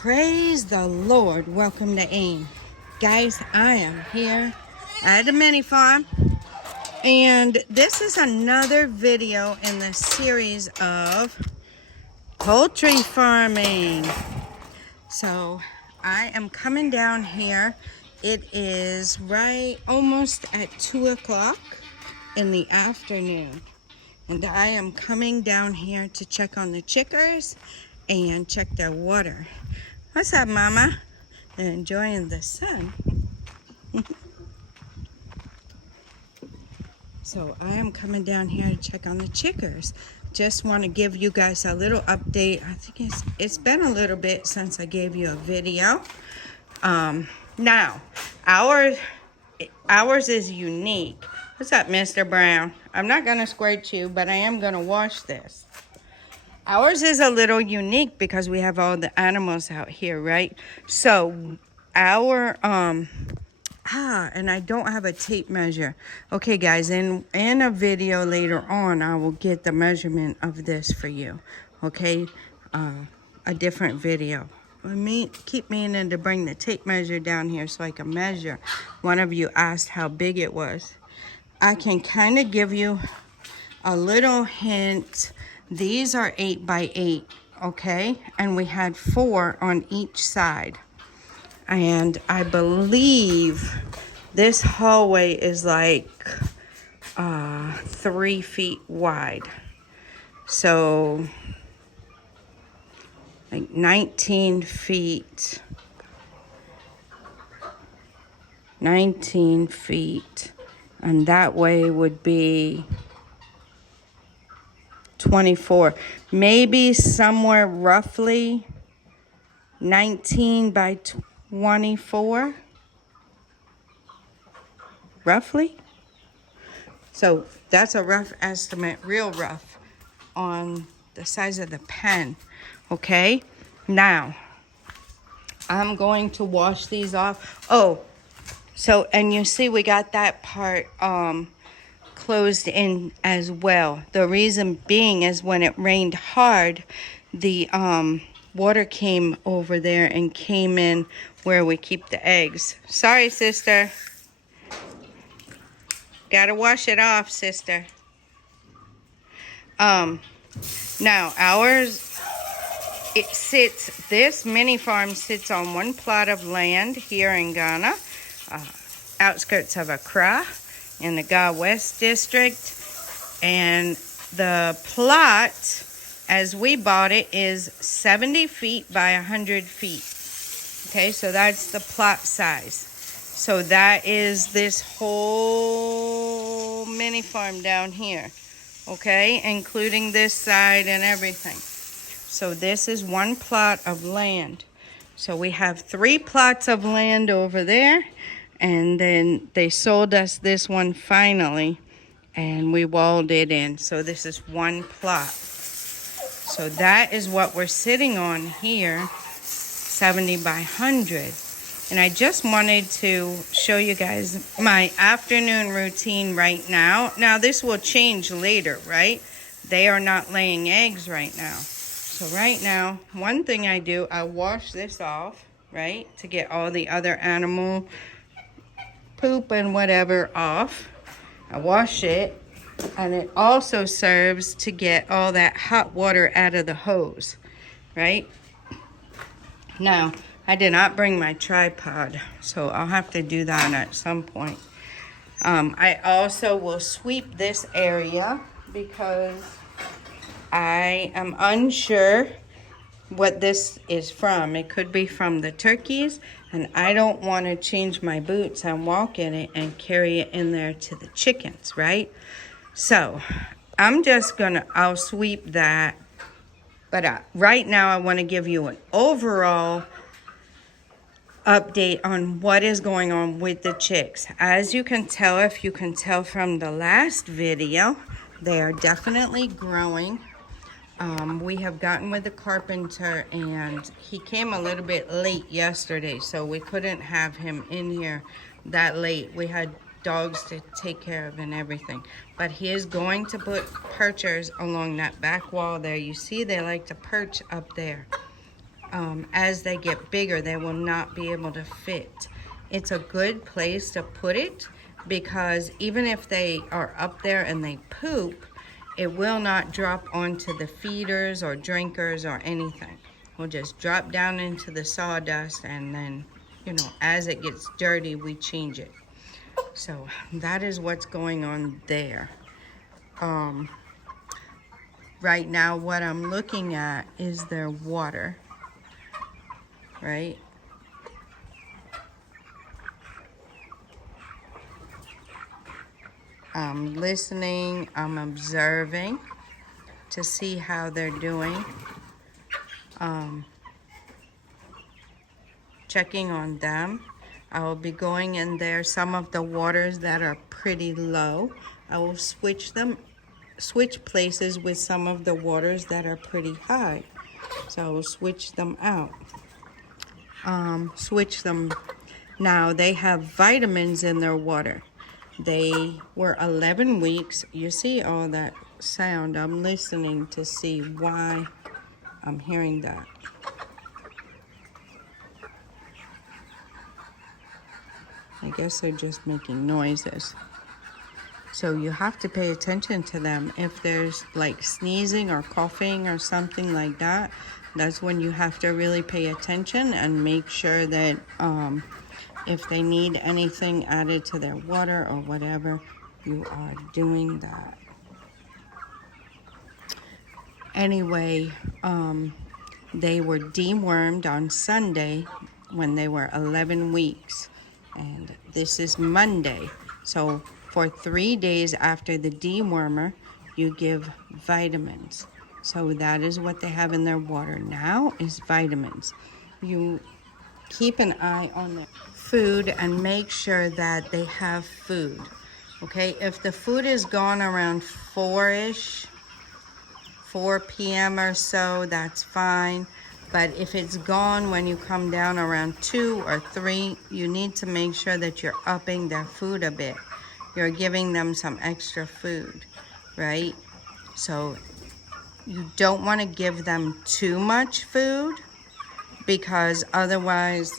Praise the Lord. Welcome to AIM. Guys, I am here at the MiniFarm, and this is another video in the series of poultry farming. So I am coming down here. It is right almost at 2 o'clock in the afternoon, and I am coming down here to check on the chickers and check their water. What's up, Mama? They're enjoying the sun. So I am coming down here to check on the chickers. Just want to give you guys a little update. I think it's been a little bit since I gave you a video. Now, ours is unique. What's up, Mr. Brown? I'm not going to squirt you, but I am going to wash this. Ours is a little unique because we have all the animals out here, right? So our, and I don't have a tape measure. Okay, guys, in a video later on, I will get the measurement of this for you, okay? A different video. Keep meaning to bring the tape measure down here so I can measure. One of you asked how big it was. I can kind of give you a little hint. These are 8 by 8, okay? And we had 4 on each side. And I believe this hallway is like 3 feet wide. So like 19 feet. 19 feet. And that way would be 24, maybe somewhere roughly 19 by 24, roughly. So that's a rough estimate, real rough, on the size of the pen, okay? Now, I'm going to wash these off. Oh, so, and you see we got that part, closed in as well. The reason being is when it rained hard, the water came over there and came in where we keep the eggs. Sorry, sister. Gotta wash it off, sister. Now ours, this mini farm sits on one plot of land here in Ghana, outskirts of Accra, in the Ga West district, and the plot as we bought it is 70 feet by 100 feet. Okay, so that's the plot size. So that is this whole mini farm down here, okay, including this side and everything. So this is one plot of land. So we have 3 plots of land over there. And then they sold us this one finally, and we walled it in. So this is one plot. So that is what we're sitting on here, 70 by 100. And I just wanted to show you guys my afternoon routine right now. Now this will change later, right? They are not laying eggs right now. So right now, one thing I do, I wash this off, right? To get all the other animal poop and whatever off. I wash it, and it also serves to get all that hot water out of the hose, right? Now, I did not bring my tripod, so I'll have to do that at some point. I also will sweep this area because I am unsure what this is from. It could be from the turkeys, and I don't want to change my boots and walk in it and carry it in there to the chickens, right? So I'm just gonna, I'll sweep that. But right now I want to give you an overall update on what is going on with the chicks. As you can tell, if you can tell from the last video, they are definitely growing. We have gotten with the carpenter, and he came a little bit late yesterday, so we couldn't have him in here that late. We had dogs to take care of and everything. But he is going to put perchers along that back wall there. You see, they like to perch up there. as they get bigger, they will not be able to fit. It's a good place to put it because even if they are up there and they poop, it will not drop onto the feeders or drinkers or anything. We'll just drop down into the sawdust, and then, you know, as it gets dirty, we change it. So that is what's going on there. Right now, what I'm looking at is their water, right? I'm listening, I'm observing to see how they're doing. Checking on them. I will be going in there. Some of the waters that are pretty low, I will switch places with some of the waters that are pretty high. So I will switch them out. Switch them. Now they have vitamins in their water. They were 11 weeks. You see all that sound. I'm listening to see why I'm hearing that. I guess they're just making noises. So you have to pay attention to them. If there's like sneezing or coughing or something like that, that's when you have to really pay attention and make sure that if they need anything added to their water or whatever, you are doing that. Anyway, they were dewormed on Sunday when they were 11 weeks. And this is Monday. So for 3 days after the dewormer, you give vitamins. So that is what they have in their water now, is vitamins. You keep an eye on their food and make sure that they have food. Okay, if the food is gone around 4 p.m. or so, that's fine. But if it's gone when you come down around 2 or 3, you need to make sure that you're upping their food a bit. You're giving them some extra food, right? So you don't want to give them too much food because otherwise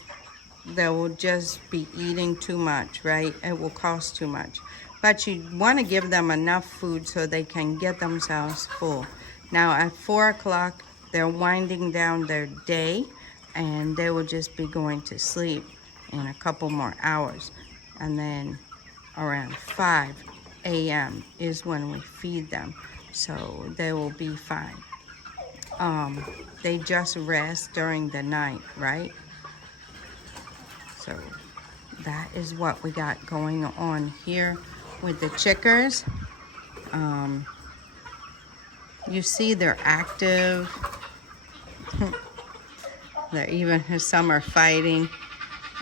they will just be eating too much, right? It will cost too much. But you want to give them enough food so they can get themselves full. Now at 4 o'clock, they're winding down their day and they will just be going to sleep in a couple more hours. And then around 5 a.m. is when we feed them. So they will be fine. They just rest during the night, right? So that is what we got going on here with the chickers. You see they're active. Some are fighting,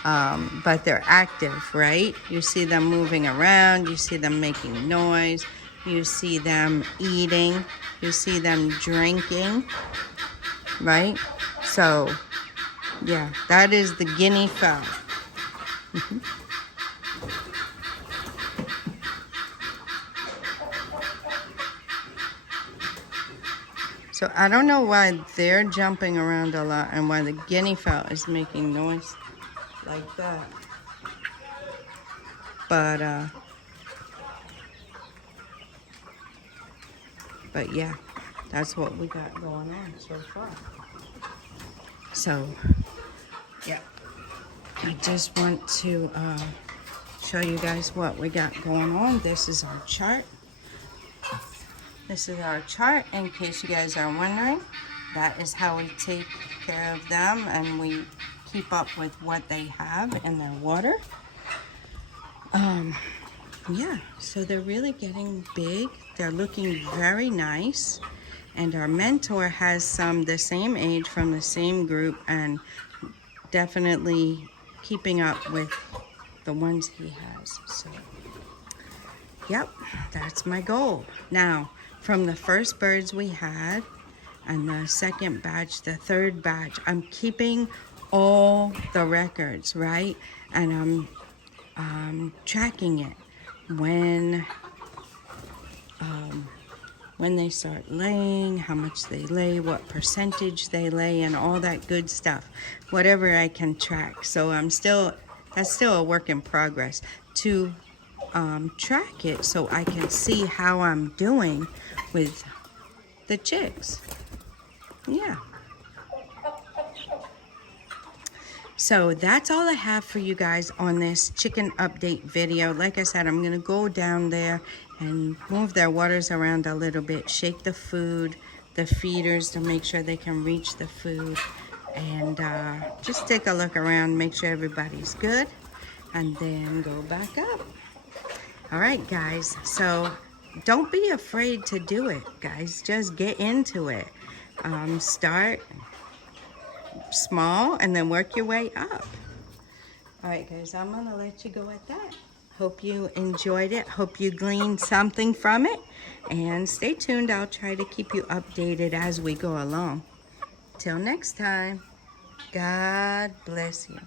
but they're active, right? You see them moving around, you see them making noise, you see them eating, you see them drinking, right? So, yeah, that is the guinea fowl. So I don't know why they're jumping around a lot and why the guinea fowl is making noise like that. But yeah, that's what we got going on so far. So yeah, I just want to show you guys what we got going on. This is our chart. This is our chart, in case you guys are wondering. That is how we take care of them, and we keep up with what they have in their water. Yeah, so they're really getting big. They're looking very nice. And our mentor has some the same age from the same group and definitely keeping up with the ones he has. So, yep, that's my goal. Now, from the first birds we had and the second batch, the third batch, I'm keeping all the records, right? And I'm tracking it. When when they start laying, how much they lay, what percentage they lay, and all that good stuff. Whatever I can track. So that's still a work in progress to track it so I can see how I'm doing with the chicks. Yeah. So that's all I have for you guys on this chicken update video. Like I said, I'm gonna go down there and move their waters around a little bit, shake the food, the feeders to make sure they can reach the food, and just take a look around, make sure everybody's good, and then go back up. All right, guys, so don't be afraid to do it, guys. Just get into it. Start small and then work your way up. All right, guys, I'm gonna let you go at that. Hope you enjoyed it. Hope you gleaned something from it. And stay tuned. I'll try to keep you updated as we go along. Till next time, God bless you.